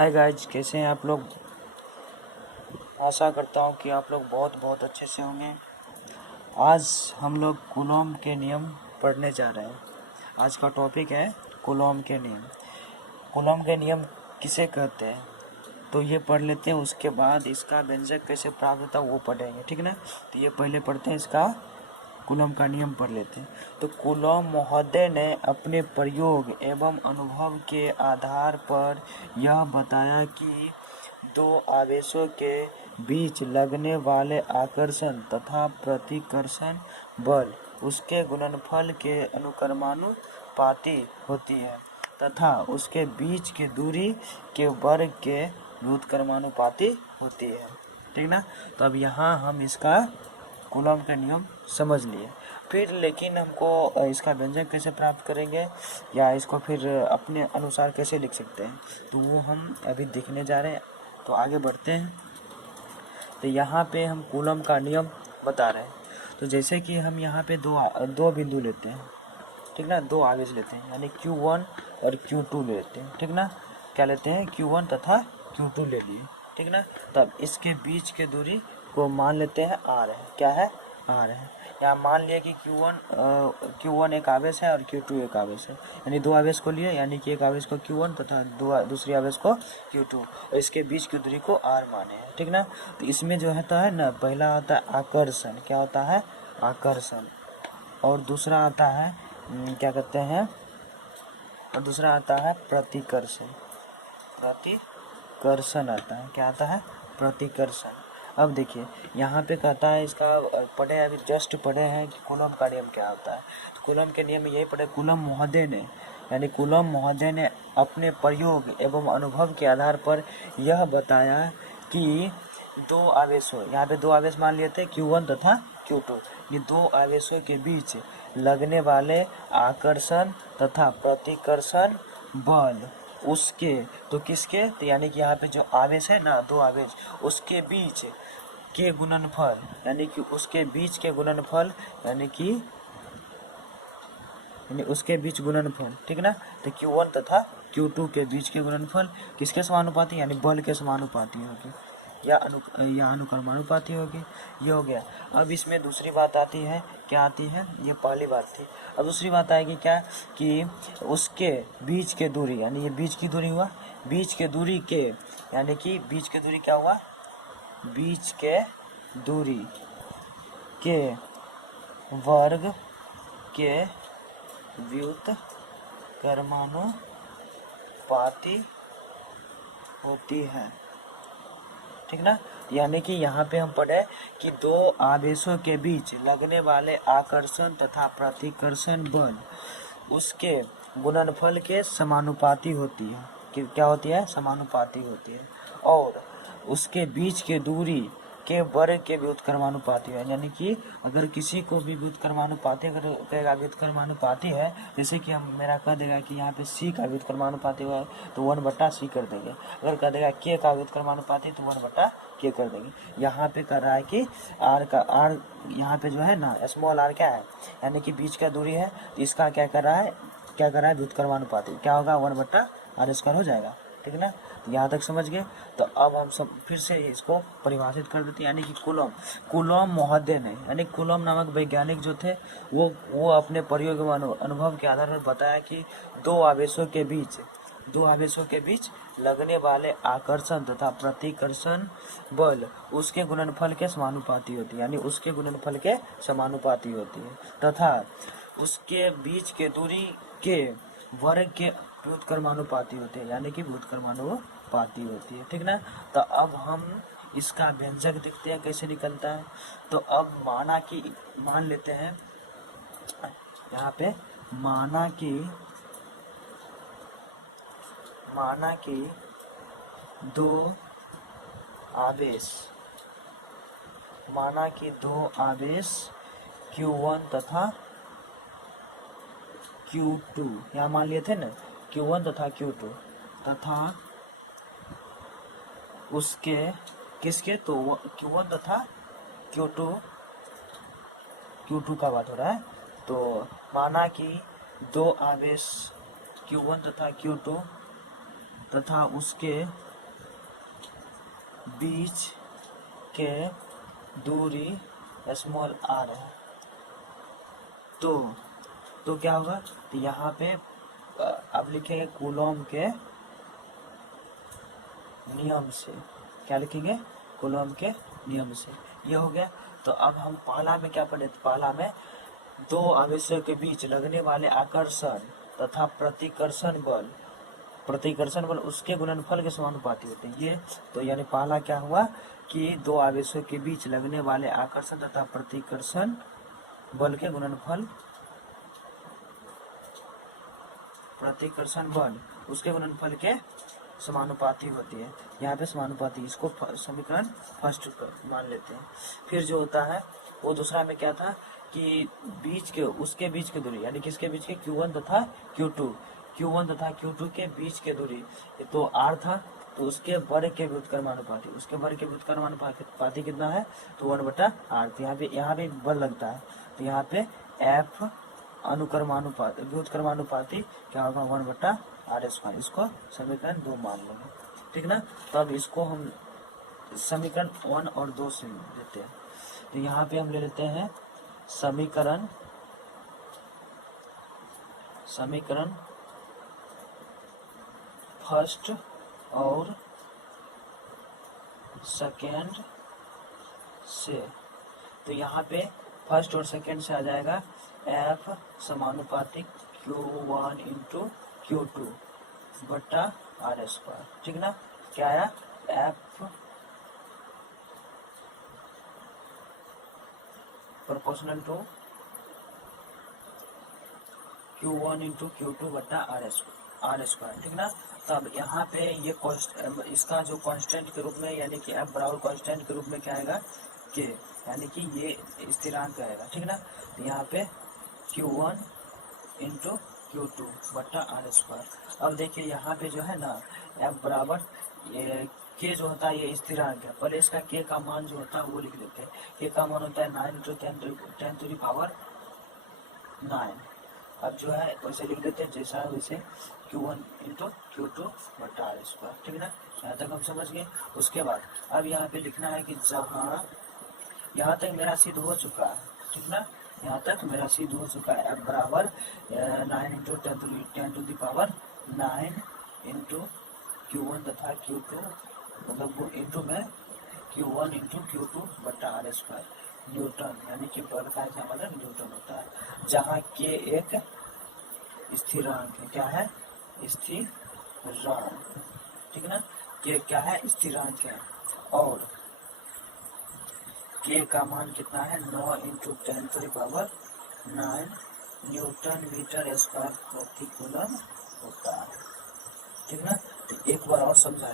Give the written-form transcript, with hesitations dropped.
Hi guys, कैसे हैं आप लोग। आशा करता हूँ कि आप लोग बहुत बहुत अच्छे से होंगे। आज हम लोग कूलॉम के नियम पढ़ने जा रहे हैं। आज का टॉपिक है कूलॉम के नियम। कूलॉम के नियम किसे कहते हैं तो ये पढ़ लेते हैं, उसके बाद इसका व्यंजक कैसे प्राप्त होता है वो पढ़ेंगे, ठीक ना। तो ये पहले पढ़ते हैं, इसका कूलॉम का नियम पढ़ लेते हैं। तो कूलॉम महोदय ने अपने प्रयोग एवं अनुभव के आधार पर यह बताया कि दो आवेशों के बीच लगने वाले आकर्षण तथा प्रतिकर्षण बल उसके गुणनफल के अनुक्रमानुपाती होती है तथा उसके बीच की दूरी के वर्ग के व्युत्क्रमानुपाती होती है, ठीक ना। तो अब यहाँ हम इसका कूलॉम का नियम समझ लिए। फिर लेकिन हमको इसका व्यंजक कैसे प्राप्त करेंगे या इसको फिर अपने अनुसार कैसे लिख सकते हैं, तो वो हम अभी देखने जा रहे हैं। तो आगे बढ़ते हैं। तो यहाँ पे हम कूलॉम का नियम बता रहे हैं। तो जैसे कि हम यहाँ पे दो बिंदु लेते हैं, ठीक ना, दो आवेश लेते हैं, यानी Q1 और Q2 लेते हैं, ठीक ना। क्या लेते हैं, Q1 तथा Q2 ले लिए, ठीक ना। तब इसके बीच के दूरी को मान लेते हैं R है। क्या है, R है। यहाँ मान लिया कि Q1 एक आवेश है और Q2 एक आवेश है, यानी दो आवेश को लिए, यानी कि एक आवेश को Q1 तथा दूसरी आवेश को Q2, और इसके बीच की दूरी को R माने हैं, ठीक ना। तो इसमें जो होता है ना, पहला होता है आकर्षण। क्या होता है, आकर्षण। और दूसरा आता है क्या कहते हैं, और दूसरा आता है प्रतिकर्षण। प्रतिकर्षण आता है। क्या आता है, प्रतिकर्षण। अब देखिए यहाँ पे कहता है, इसका पढ़े अभी जस्ट पढ़े हैं कि कूलॉम का नियम क्या होता है। तो कूलॉम के नियम में यही पढ़े, कूलॉम महोदय ने, यानी कूलॉम महोदय ने अपने प्रयोग एवं अनुभव के आधार पर यह बताया कि दो आवेशों, यहाँ पे दो आवेश मान लिए थे Q1 तथा Q2, ये दो आवेशों के बीच लगने वाले आकर्षण तथा प्रतिकर्षण बल उसके, तो किसके, तो यानी कि यहाँ पे जो आवेश है ना, दो आवेश, उसके बीच के गुणनफल, यानी कि उसके बीच के गुणनफल, यानी उसके बीच गुणनफल, ठीक ना। तो Q1 तथा Q2 के बीच के गुणनफल किसके समानुपाती, यानी बल के समानुपाती होगी या अनुक्रमानुपाती होगी। ये हो गया। अब इसमें दूसरी बात आती है, क्या आती है, ये पहली बात थी। अब दूसरी बात आएगी क्या, कि उसके बीच के दूरी, यानी ये बीच की दूरी हुआ, बीच के दूरी के, यानी कि बीच के दूरी क्या हुआ, बीच के दूरी के वर्ग के व्युत्क्रमानुपाती होती है, ठीक ना। यानी कि यहाँ पे हम पढ़े कि दो आवेशों के बीच लगने वाले आकर्षण तथा प्रतिकर्षण बल उसके गुणनफल के समानुपाती होती है। कि क्या होती है, समानुपाती होती है। और उसके बीच के दूरी के वर्ग के व्युत्क्रमानुपाती है, यानी कि अगर किसी को भी व्युत्क्रमानुपाती अगर कहेगा व्युत्क्रमानुपाती है, जैसे कि हम मेरा कह देगा कि यहाँ पे C का व्युत्क्रमानुपाती है तो 1/C कर देंगे। अगर कह देगा K का व्युत्क्रमानुपाती तो 1/K कर देंगे। यहाँ पे कर रहा है कि R यहाँ पे जो है ना, स्मॉल r क्या है, यानी कि बीच का दूरी है, तो इसका क्या कर रहा है, व्युत्क्रमानुपाती क्या होगा, 1/r² हो जाएगा, ठीक ना। तो यहाँ तक समझ गए। तो अब हम सब फिर से इसको परिभाषित कर देते हैं, यानी कि कूलॉम महोदय ने, यानी कूलॉम नामक वैज्ञानिक जो थे वो अपने प्रयोग एवं अनुभव के आधार पर बताया कि दो आवेशों के बीच लगने वाले आकर्षण तथा प्रतिकर्षण बल उसके गुणनफल के समानुपाती होती है, यानी उसके गुणनफल के समानुपाती होती है तथा उसके बीच के दूरी के वर्ग के व्युत्क्रमानुपाती होते हैं, यानी कि व्युत्क्रमानुपाती होती है, ठीक ना। तो अब हम इसका व्यंजक देखते हैं कैसे निकलता है। तो अब मान लेते हैं यहाँ पे, माना कि दो आवेश Q1 तथा Q2, यहाँ मान लिए थे ना Q1 तथा Q2 तथा उसके किसके, तो Q1 तथा Q2 का बात हो रहा है। तो माना कि दो आवेश Q1 तथा Q2 तथा उसके बीच के दूरी स्मॉल आर है। तो क्या होगा, तो यहाँ पे अब लिखेंगे कूलॉम के नियम से। क्या लिखेंगे, कूलॉम के नियम से। ये हो गया। तो अब हम पहला में क्या पढ़े, पहला में दो आवेशों के बीच लगने वाले आकर्षण तथा प्रतिकर्षण बल उसके गुणनफल के समानुपाती होते हैं। ये तो यानी पहला क्या हुआ कि दो आवेशों के बीच लगने वाले आकर्षण तथा प्रतिकर्षण बल के गुणनफल, प्रतिकर्षण बल उसके गुणनफल के समानुपाती होती है। यहाँ पे समानुपाती, इसको समीकरण फर्स्ट मान लेते हैं। फिर जो होता है वो दूसरा में क्या था कि उसके बीच की दूरी, यानी किसके बीच के, Q1 तथा Q2 के बीच के दूरी, तो R था, तो उसके वर्ग के व्युत्क्रमानुपाती, उसके वर्ग के व्युत्क्रमानुपाती कितना है, तो 1/R। तो यहाँ पे बल लगता है, तो यहाँ पे F अनुक्रमानुपाती व्युत्क्रमानुपाती क्या होगा, 1/R²। इसको समीकरण 2 मान लेंगे, ठीक ना। तो अब इसको हम समीकरण 1 और 2 से लेते हैं। तो यहाँ पे हम ले लेते हैं समीकरण फर्स्ट और सेकेंड से। तो यहाँ पे फर्स्ट और सेकेंड से आ जाएगा F समानुपातिक Q1 इंटू Q2 बट्टा R², ठीक ना। क्या आया, F proportional to Q1 into Q2 बट्टा R², ठीक ना। तब यहाँ पे ये इसका जो कांस्टेंट के रूप में, यानी कि F बराबर कांस्टेंट के रूप में क्या आएगा, K, यानी कि ये स्थिरांक आएगा, ठीक ना। तो यहाँ पे Q1 इंटू Q2 बट्टा R²। अब देखिए यहाँ पे जो है ना, F बराबर ये K जो होता है ये स्थिरांक है, पहले इसका K का मान जो होता है वो लिख लेते हैं। K का मान होता है 9 इंटू 10⁹9। अब जो है वैसे लिख देते हैं जैसा है वैसे, Q1 इंटू Q2 बट्टा R², ठीक ना। यहाँ तक हम समझ गए। उसके बाद अब यहाँ पे लिखना है कि जहाँ यहाँ तक मेरा सिद्ध हो चुका है, ठीक ना, यहाँ तक मेरा सिद्ध हो चुका है। F बराबर 9 इंटू 10⁹9 इंटू Q1 तथा Q2, मतलब वो इंटू में Q1 इंटू Q2 बट्टा R², न्यूटन, यानी कि बल का क्या मतलब न्यूटन होता है। जहाँ K एक स्थिरांक है, क्या है, स्थिरांक, ठीक ना। K क्या है, स्थिरांक है, और K का मान कितना है, 9 इंटू 10⁹9 न्यूटन मीटर स्क्वायर प्रति कूलम होता है, ठीक ना। तो एक बार और समझा